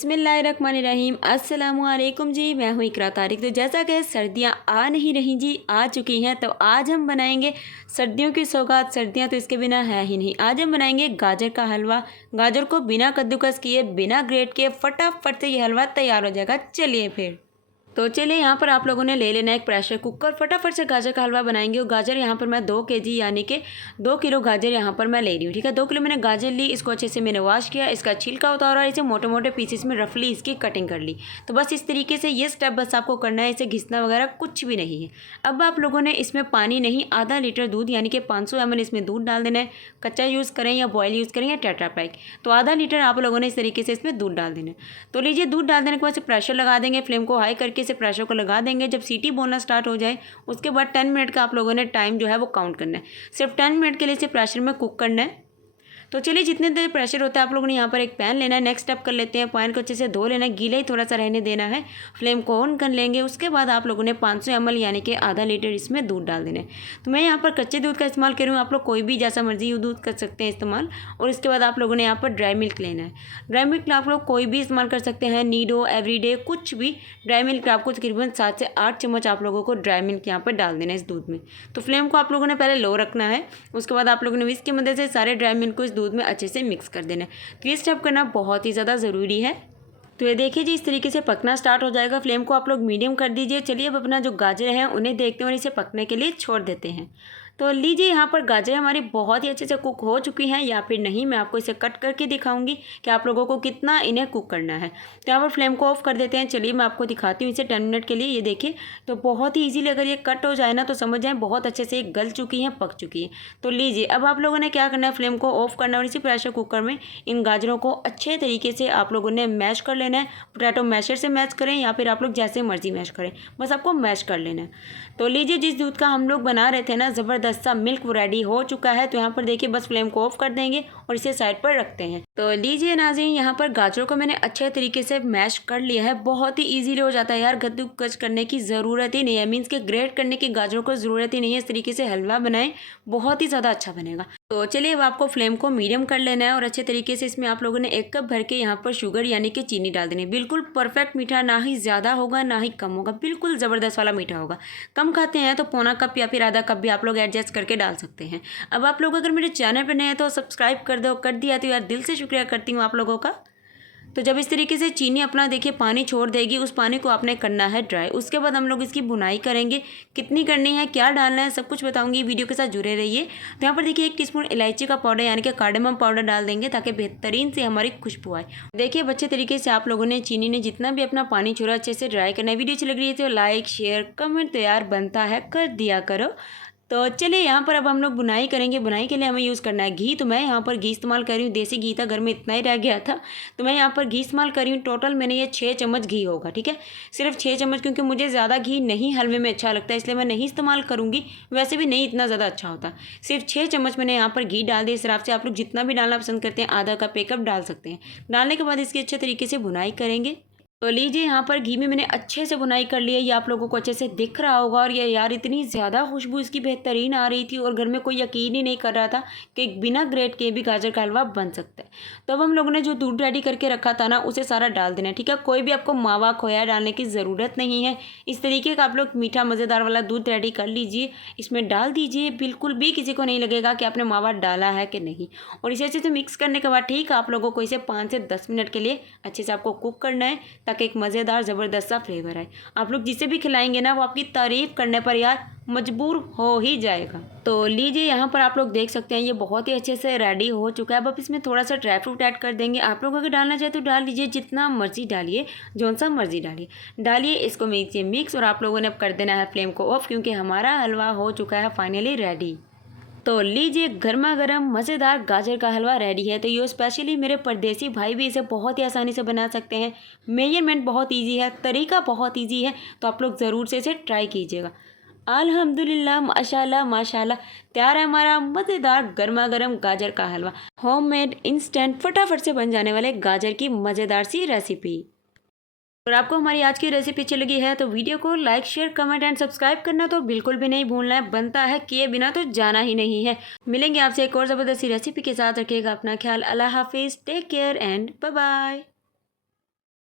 बिस्मिल्लाहिर्रहमानिर्रहीम अस्सलामुअलैकुम जी। मैं हूँ इकरा तारिक। तो जैसा कि सर्दियाँ आ नहीं रही जी, आ चुकी हैं, तो आज हम बनाएंगे सर्दियों की सौगात। सर्दियाँ तो इसके बिना है ही नहीं। आज हम बनाएंगे गाजर का हलवा। गाजर को बिना कद्दूकस किए, बिना ग्रेट किए फटाफट से ये हलवा तैयार हो जाएगा। चलिए फिर तो चलिए यहाँ पर आप लोगों ने ले लेना है एक प्रेशर कुकर। फटाफट से गाजर का हलवा बनाएंगे। और गाजर यहाँ पर मैं 2 kg यानी कि 2 किलो गाजर यहाँ पर मैं ले रही हूँ। ठीक है, 2 किलो मैंने गाजर ली। इसको अच्छे से मैंने वॉश किया, इसका छिलका उतारा, इसे मोटे मोटे पीसेस में रफली इसकी कटिंग कर ली। तो बस इस तरीके से ये स्टेप बस आपको करना है। इसे घिसना वगैरह कुछ भी नहीं है। अब आप लोगों ने इसमें पानी नहीं, आधा लीटर दूध यानी कि 500 ml इसमें दूध डाल देना है। कच्चा यूज़ करें या बॉयल यूज़ करें या टेट्रा पैक, तो आधा लीटर आप लोगों ने इस तरीके से इसमें दूध डाल देना है। तो लीजिए, दूध डाल देने के बाद प्रेशर लगा देंगे। फ्लेम को हाई करके इसे प्रेशर को लगा देंगे। जब सीटी बोलना स्टार्ट हो जाए उसके बाद 10 मिनट का आप लोगों ने टाइम जो है वो काउंट करना है। सिर्फ 10 मिनट के लिए इसे प्रेशर में कुक करना है। तो चलिए, जितने देर प्रेशर होता है आप लोगों ने यहाँ पर एक पैन लेना है। नेक्स्ट स्टेप कर लेते हैं, पैन को अच्छे से धो लेना है, गीला ही थोड़ा सा रहने देना है। फ्लेम को ऑन कर लेंगे। उसके बाद आप लोगों ने 500 ml यानी कि आधा लीटर इसमें दूध डाल देना है। तो मैं यहाँ पर कच्चे दूध का इस्तेमाल कर रही हूँ। आप लोग कोई भी जैसा मर्जी दूध कर सकते हैं इस्तेमाल। और इसके बाद आप लोगों ने यहाँ पर ड्राई मिल्क लेना है। ड्राई मिल्क आप लोग कोई भी इस्तेमाल कर सकते हैं, नीडो, एवरीडे, कुछ भी। ड्राई मिल्क आपको तकरीबन 7 से 8 चम्मच आप लोगों को ड्राई मिल्क यहाँ पर डाल देना है इस दूध में। तो फ्लेम को आप लोगों ने पहले लो रखना है। उसके बाद आप लोगों ने विस्क की मदद से सारे ड्राई मिल्क को इस दूध में अच्छे से मिक्स कर देना है। तो ये स्टेप करना बहुत ही ज़्यादा ज़रूरी है। तो ये देखिए जी, इस तरीके से पकना स्टार्ट हो जाएगा। फ्लेम को आप लोग मीडियम कर दीजिए। चलिए, अब अपना जो गाजर हैं उन्हें देखते हैं और इसे पकने के लिए छोड़ देते हैं। तो लीजिए, यहाँ पर गाजर हमारी बहुत ही अच्छे से कुक हो चुकी हैं या फिर नहीं, मैं आपको इसे कट करके दिखाऊंगी कि आप लोगों को कितना इन्हें कुक करना है। तो यहाँ पर फ्लेम को ऑफ कर देते हैं। चलिए, मैं आपको दिखाती हूँ इसे 10 मिनट के लिए। ये देखिए, तो बहुत ही ईजीली अगर ये कट हो जाए ना तो समझ जाए बहुत अच्छे से गल चुकी हैं, पक चुकी हैं। तो लीजिए, अब आप लोगों ने क्या करना है, फ्लेम को ऑफ करना है और इसी प्रेशर कुकर में इन गाजरों को अच्छे तरीके से आप लोगों ने मैश कर लेना है। पोटैटो मैशर से मैश करें या फिर आप लोग जैसे मर्जी मैश करें, बस आपको मैश कर लेना है। तो लीजिए, जिस दूध का हम लोग बना रहे थे ना, ज़बरदस्त सा मिल्क रेडी हो चुका है। तो यहाँ पर देखिए, बस फ्लेम को ऑफ कर देंगे और इसे साइड पर रखते हैं। तो लीजिए नाज़रीन, यहाँ पर गाजरों को मैंने अच्छे तरीके से मैश कर लिया है। बहुत ही इजीली हो जाता है यार, कद्दूकस करने की ज़रूरत ही नहीं है, मीन्स के ग्रेट करने की गाजरों को ज़रूरत ही नहीं है। इस तरीके से हलवा बनाएं, बहुत ही ज़्यादा अच्छा बनेगा। तो चलिए, अब आपको फ्लेम को मीडियम कर लेना है और अच्छे तरीके से इसमें आप लोगों ने 1 कप भर के यहाँ पर शुगर यानी कि चीनी डाल देनी है। बिल्कुल परफेक्ट मीठा, ना ही ज़्यादा होगा ना ही कम होगा, बिल्कुल ज़बरदस्त वाला मीठा होगा। कम खाते हैं तो पौना कप या फिर आधा कप भी आप लोग एडजस्ट करके डाल सकते हैं। अब आप लोग अगर मेरे चैनल पर नए हैं तो सब्सक्राइब कर दो, कर दिया तो यार दिल से शुक्रिया करती हूँ आप लोगों का। तो जब इस तरीके से चीनी अपना देखिए पानी छोड़ देगी, उस पानी को आपने करना है ड्राई। उसके बाद हम लोग इसकी बुनाई करेंगे। कितनी करनी है, क्या डालना है, सब कुछ बताऊंगी, वीडियो के साथ जुड़े रहिए। तो यहाँ पर देखिए 1 टीस्पून इलायची का पाउडर यानी कि कार्डेमम पाउडर डाल देंगे ताकि बेहतरीन से हमारी खुशबू आए। देखिए, अच्छे तरीके से आप लोगों ने चीनी ने जितना भी अपना पानी छोड़ा अच्छे से ड्राई करना है। वीडियो अच्छी लग रही है तो लाइक शेयर कमेंट तो यार बनता है, कर दिया करो। तो चलिए, यहाँ पर अब हम लोग बुनाई करेंगे। बुनाई के लिए हमें यूज़ करना है घी। तो मैं यहाँ पर घी इस्तेमाल कर रही हूँ, देसी घी था घर में, इतना ही रह गया था तो मैं यहाँ पर घी इस्तेमाल कर रही हूँ। टोटल मैंने ये 6 चम्मच घी होगा। ठीक है, सिर्फ 6 चम्मच, क्योंकि मुझे ज़्यादा घी नहीं हलवे में अच्छा लगता है, इसलिए मैं नहीं इस्तेमाल करूँगी। वैसे भी नहीं इतना ज़्यादा अच्छा होता। सिर्फ 6 चम्मच मैंने यहाँ पर घी डाल दिया। इस हिसाब से आप लोग जितना भी डालना पसंद करते हैं, आधा कप 1 कप डाल सकते हैं। डालने के बाद इसकी अच्छे तरीके से बुनाई करेंगे। तो लीजिए, यहाँ पर घी में मैंने अच्छे से बुनाई कर ली है। ये आप लोगों को अच्छे से दिख रहा होगा। और ये यार इतनी ज़्यादा खुशबू इसकी बेहतरीन आ रही थी और घर में कोई यकीन ही नहीं कर रहा था कि बिना ग्रेट के भी गाजर का हलवा बन सकता है। तो अब हम लोगों ने जो दूध रेडी करके रखा था ना, उसे सारा डाल देना है। ठीक है, कोई भी आपको मावा खोया डालने की ज़रूरत नहीं है। इस तरीके का आप लोग मीठा मज़ेदार वाला दूध रेडी कर लीजिए, इसमें डाल दीजिए। बिल्कुल भी किसी को नहीं लगेगा कि आपने मावा डाला है कि नहीं। और इसे अच्छे से मिक्स करने के बाद ठीक आप लोगों को इसे 5 से 10 मिनट के लिए अच्छे से आपको कुक करना है ताकि एक मज़ेदार ज़बरदस्त सा फ्लेवर आए। आप लोग जिसे भी खिलाएंगे ना, वो आपकी तारीफ़ करने पर यार मजबूर हो ही जाएगा। तो लीजिए, यहाँ पर आप लोग देख सकते हैं ये बहुत ही अच्छे से रेडी हो चुका है। अब इसमें थोड़ा सा ड्राई फ्रूट ऐड कर देंगे। आप लोग अगर डालना चाहे तो डाल लीजिए, जितना मर्जी डालिए, जौन सा मर्जी डालिए। इसको मिक्स और आप लोगों ने अब कर देना है फ्लेम को ऑफ, क्योंकि हमारा हलवा हो चुका है फाइनली रेडी। तो लीजिए, गर्मा गर्म मज़ेदार गाजर का हलवा रेडी है। तो ये स्पेशली मेरे परदेसी भाई भी इसे बहुत ही आसानी से बना सकते हैं। मेजरमेंट बहुत इजी है, तरीका बहुत इजी है, तो आप लोग ज़रूर से इसे ट्राई कीजिएगा। अल्हम्दुलिल्लाह, माशाल्लाह माशाल्लाह, तैयार है हमारा मज़ेदार गर्मा गर्म गाजर का हलवा। होममेड इंस्टेंट फटाफट से बन जाने वाले गाजर की मज़ेदार सी रेसिपी। अगर आपको हमारी आज की रेसिपी अच्छी लगी है तो वीडियो को like share comment and subscribe करना तो बिल्कुल भी नहीं भूलना है। बनता है, किए बिना तो जाना ही नहीं है। मिलेंगे आपसे एक और ज़बरदस्त रेसिपी के साथ। रखिएगा अपना ख्याल। अल्लाह हाफिज़, take care and bye bye.